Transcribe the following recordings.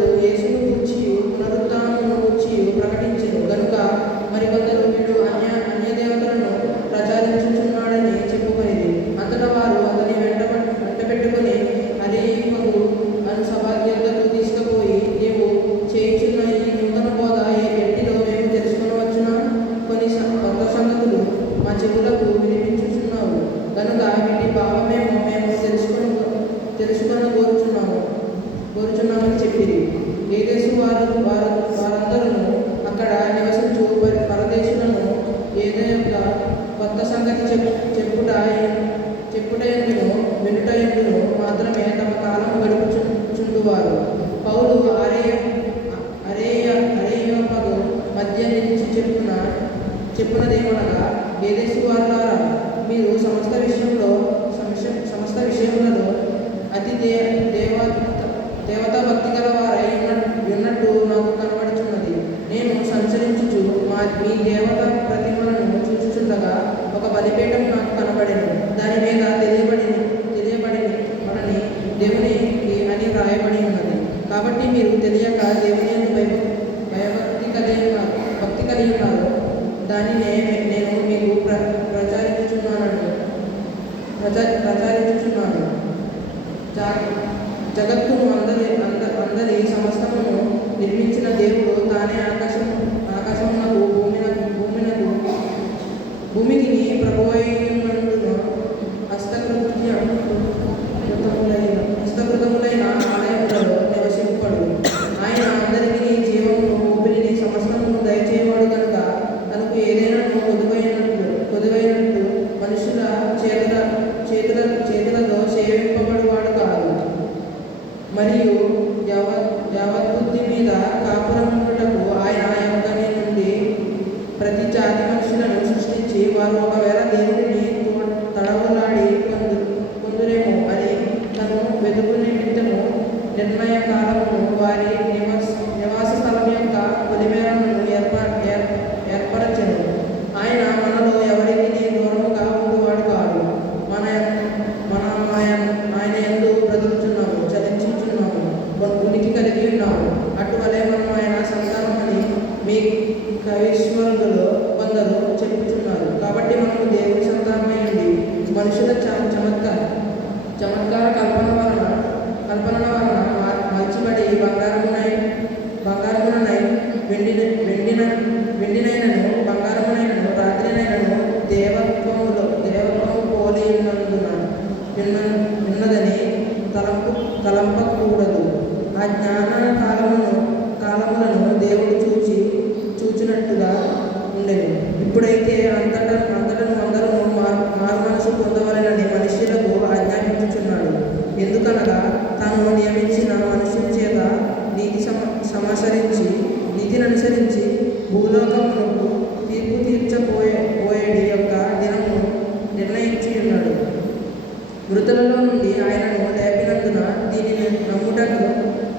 కొందరు యేసును గూర్చి పునరుత్థానమును గూర్చి ప్రకటించెను గనుక మరికొందరు వీడు అన్య దేవతలను ప్రచారించుచున్నాడని చెప్పుకొనిది. అంతటా వారు అతని వెంట పెట్టుకుని అరెయోపగు అను సభాధ్యక్షులకు తీసుకుపోయి, నీవు చేయుచున్న ఈ నూతన బోధ ఎట్టిదో మేము తెలుసుకొనవచ్చునా? కొన్ని కొత్త సంగతులు మా చెవులకు వినిపించుచున్నావు కనుక వీటి భావమేమో మేము తెలుసుకొని కోరుచున్నామని చెప్పిరి. ఏదేసు వారందరూ అక్కడ నివసించు పరదేశులను ఏదో యొక్క కొత్త సంగతి చెప్పుటయందును వినుటయందును మాత్రమే తమ కాలం గడుపుచుండువారు. పౌలు అరెయోపగు మధ్య నిలిచి చెప్పునదేమనగా, ఏదేసు వారులారా, మీరు సమస్త విషయములలో అతి దేవతా భక్తి గల వారై ఉన్నట్టు నాకు కనబడుచున్నది. నేను సంచరించుచు మీ దేవత ప్రతిమలను చూచుచుండగా ఒక బలిపీఠం నాకు కనబడెను. దాని మీద తెలియబడినని దేవునికి అని వ్రాయబడి ఉన్నది. కాబట్టి మీరు తెలియక దేవుని యందు భక్తి కలిగి ఉన్నారు. దానినే నేను మీకు ప్రచారించుచున్నాను. జగత్తును అందరి సమస్తమును నిర్మించిన దేవుడు తానే ఆకాశమునకు భూమికి ప్రభువైనందున హస్తకృతములైన ఆలయములలో నివసింపడు. ఆయన అందరికీ జీవమును ఊపిరిని సమస్తమును దయచేయవాడు కనుక తనకు ఏదైనా కొదువైనట్టు మనుషుల చేతులతో సేవింపబడువాడు కాదు. మరియు యావద్బుద్ధి మీద కాపురముటకు ఆయన యొక్కని నుండి ప్రతి జాతి మనుషులను సృష్టించి, వారు ఒకవేళ దేవుడిని తడవలాడి పొందురేమో అని తను వెతుకు నిమిత్తము నిర్ణయ కాలమును వారి నివాస స్థలం యొక్క పొలిమేరలను ఏర్పరచెను. ఆయన మనలో ఎవరికి దూరముగా ఉండువాడు కాదు. ఆయన యందు బ్రతుకుచున్నాము, చలించుచున్నాము, ఉనికి కలిగి ఉన్నాము. అటువలే మనం ఆయన సంతానమని మీ కవిశ్వరులలో కొందరు చెప్పుచున్నారు. కాబట్టి మనము దేవుని సంతానమైంది మనుషుల చమత్కార కల్పనల వలన మలచబడి బంగారమునై వెండినైనను బంగారమునైనను రాత్రినైనను దేవత్వము పోలి ఉన్నదని తలంపకూడదు. ఆ జ్ఞాన కాలములను దేవుడు చూచినట్టుగా ఉండెను. ఇప్పుడైతే అంతటను అందరూ మారు మనసు పొందవలెనని మనుష్యులకు ఆజ్ఞాపించుచున్నాడు. ఎందుకనగా తాను నియమించిన మనుషుని చేత నీతిని అనుసరించి భూలోకమునకు తీర్పు తీర్చబోయేడి యొక్క దినము నిర్ణయించి ఉన్నాడు. మృతులలో నుండి ఆయనను లేపినందున దీనిని నమ్ముటకు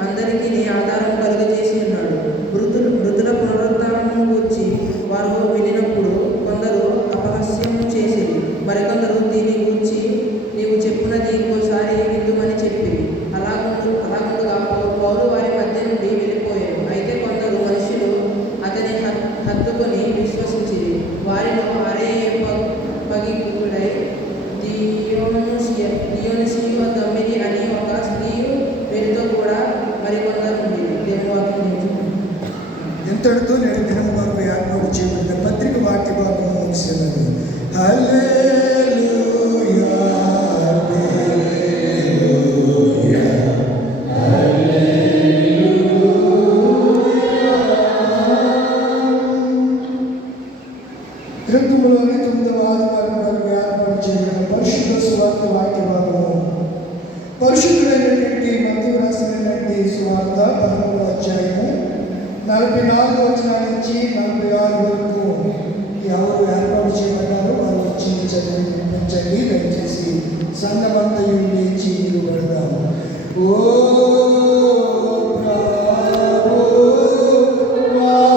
అందరికీ ఆధారం కలుగజేసి ఉన్నాడు. మృతుల పునరుత్థానమును గూర్చి వారు వినినప్పుడు కొందరు అపహాస్యము చేసిరి. మరికొందరు దీని గూర్చి నీవు చెప్పినది ఇంకోసారి విందుమని చెప్పి అలాగుండగా పౌలు వారి మధ్య నుండి వెళ్ళిపోయారు. అయితే కొందరు మనుషులు అతని హత్తుకొని విశ్వసించిరి. వారిలో అరెయోపగుడై దియోనిసియు దమ్మిని అని ఒక స్త్రీయు వీరితో కూడా మరికొందరు ఉండేది. దేవుని వాక్యం ఇంతటితో నేటి దినము వరకు ఏర్పాటు చేయబడిన పత్రిక వాక్య భాగం ముగిసినది. హల్లెలూయా, హల్లెలూయా, హల్లెలూయా. గ్రంథములోని 9వ ఆదివారం వరకు ఏర్పాటు చేయబడిన పరిశుద్ధ సువార్త వాక్య భాగము పరిశుద్ధుడైనటువంటి మత్తయి రాసినటువంటి సువార్త 11వ అధ్యాయము 44వ వచనం నుంచి 46 వరకు ఎవరు ఏర్పాటు చేయబడ్డారో వారు వచ్చి చదివి వినిపించండి. దయచేసి సంఘమంతయు లేచి నిలబడదాము. ఓ